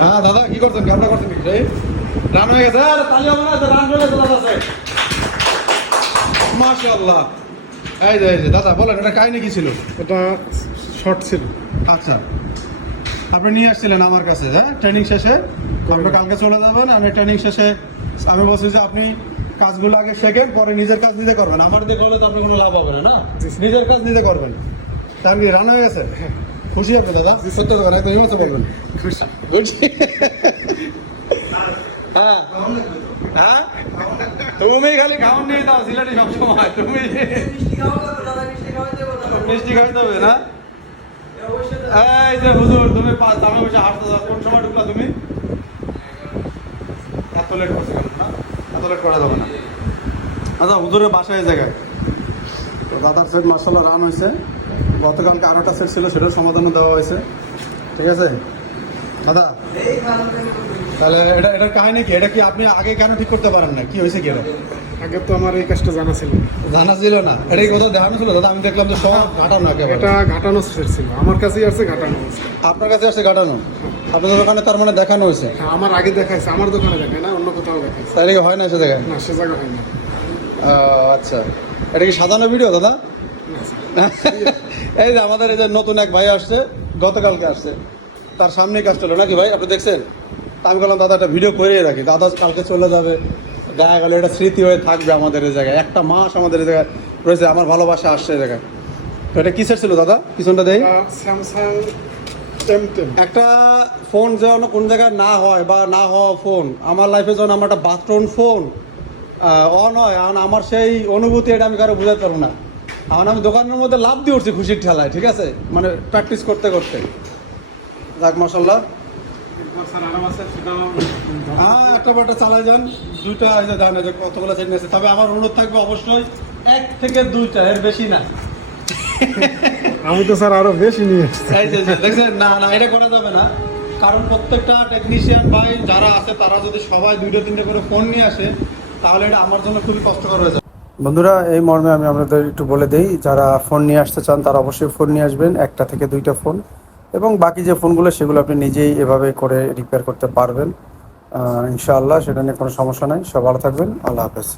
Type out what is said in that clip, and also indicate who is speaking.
Speaker 1: হ্যাঁ দাদা কি করছেন? কামটা করছেন কি? রে? রান হয়ে গেছে। আরে তালি হবে না রান চলে গেছে দাদা সাহেব মাশাআল্লাহ। এই যে এই যে দাদা বলেন এটা কাহিনী কি ছিল?
Speaker 2: এটা শর্ট ছিল।
Speaker 1: আচ্ছা। আপনি নিয়ে আসছিলেন আমার কাছে হ্যাঁ? ট্রেনিং শেষে। আপনি কালকে চলে যাবেন আমি ট্রেনিং শেষে আমি বলছি যে আপনি কাজগুলো আগে শেখেন পরে নিজের কাজ নিজে করবেন। আমার দিকে হলে তো আপনার কোনো লাভ হবে না। নিজের কাজ নিজে করবেন। তার কি রান হয়ে গেছে? খুশি আপনি দাদা? সত্য কথা একদম হিমত বলবেন
Speaker 2: খুশি।
Speaker 1: বুঝছি হ্যাঁ। হ্যাঁ? তুমি খালি খাওয়ান নিয়ে দাও সিলেটে সবসময়। তুমি মিষ্টি খাইতে হবে না? এই যে হুজুর তুমি পাঁচ দামে বসে হাঁটতে যাও কোন সময় ঢুকলা তুমি? এত লেট করছে না? এত লেট করা যাবে না। আচ্ছা হুজুরের বাসায় জায়গায়। দাদার সেট মার্শাল্লাহ রান হয়েছে। গতকালকে আরোটা সেট ছিল সেটার সমাধানও দেওয়া হয়েছে। ঠিক আছে? দাদা তাহলে এটা এটার কাহিনী কি? এটা কি আপনি আগে কেন ঠিক করতে পারেন না কি হয়েছে কি এটা?
Speaker 2: আগে তো আমার এই কাজটা জানা ছিল।
Speaker 1: জানা ছিল না। এটা কি কোথাও দেখানো ছিল? দাদা আমি দেখলাম তো সব ঘাটানো
Speaker 2: এটা ঘাটানো সেট ছিল। আমার কাছেই আছে ঘাটানো।
Speaker 1: আপনার কাছে আসছে ঘাটানো? আপনাদের দোকানে তার মানে দেখানো হয়েছে?
Speaker 2: হ্যাঁ আমার আগে দেখাইছে। আমার দোকানে দেখায় না অন্য কোথাও দেখাইছে।
Speaker 1: তাহলে কি হয় না সে জায়গায়?
Speaker 2: না সে জায়গা হয় না।
Speaker 1: আচ্ছা। এটা কি সাজানো ভিডিও দাদা? এই যে আমাদের এই যে নতুন এক ভাই আসছে গতকালকে আসছে। তার সামনে কাজ চলো নাকি ভাই আপনি দেখছেন? আমি বললাম দাদা একটা ভিডিও করে রাখি। দাদা কালকে চলে যাবে। দেখা গেল এটা স্মৃতি হয়ে থাকবে আমাদের এই জায়গায়। একটা মাস আমাদের এই জায়গায় রয়েছে আমার ভালোবাসা আসছে এই জায়গায়। তো এটা কিসের ছিল দাদা? পিছনটা
Speaker 2: এটা স্যামসাং
Speaker 1: একটা ফোন যেন কোন জায়গায় না হয় বা না হওয়া ফোন আমার লাইফে যখন আমার একটা বাথরুম ফোন অন হয় এখন আমার সেই অনুভূতি এটা আমি কারও বোঝাতে পারব না। এখন আমি দোকানের মধ্যে লাভ দিয়ে উঠছি খুশির ঠেলায় ঠিক আছে? মানে প্র্যাকটিস করতে করতে। যাক
Speaker 2: সেটাও
Speaker 1: হ্যাঁ একটা বারটা চালাই যান। দুইটা যে কতগুলো সেট নিয়েছে। তবে আমার অনুরোধ থাকবে অবশ্যই এক থেকে দুইটা এর বেশি না।
Speaker 2: আমি তো স্যার আরও বেশি নিয়ে
Speaker 1: দেখছেন? না না এটা করা যাবে না। কারণ প্রত্যেকটা টেকনিশিয়ান ভাই যারা আছে তারা যদি সবাই দুইটা তিনটে করে ফোন নিয়ে আসে তাহলে এটা আমার জন্য খুবই কষ্টকর হয়ে যাবে। বন্ধুরা, এই মর্মে আমি আপনাদের একটু বলে দিই, যারা ফোন নিয়ে আসতে চান, তারা অবশ্যই ফোন নিয়ে আসবেন, একটা থেকে দুইটা ফোন। এবং বাকি যে ফোনগুলো, সেগুলো আপনি নিজেই এভাবে করে রিপেয়ার করতে পারবেন। ইনশাআল্লাহ, সেটা নিয়ে কোনো সমস্যা নাই। সব ভালো থাকবেন। আল্লাহ হাফেজ।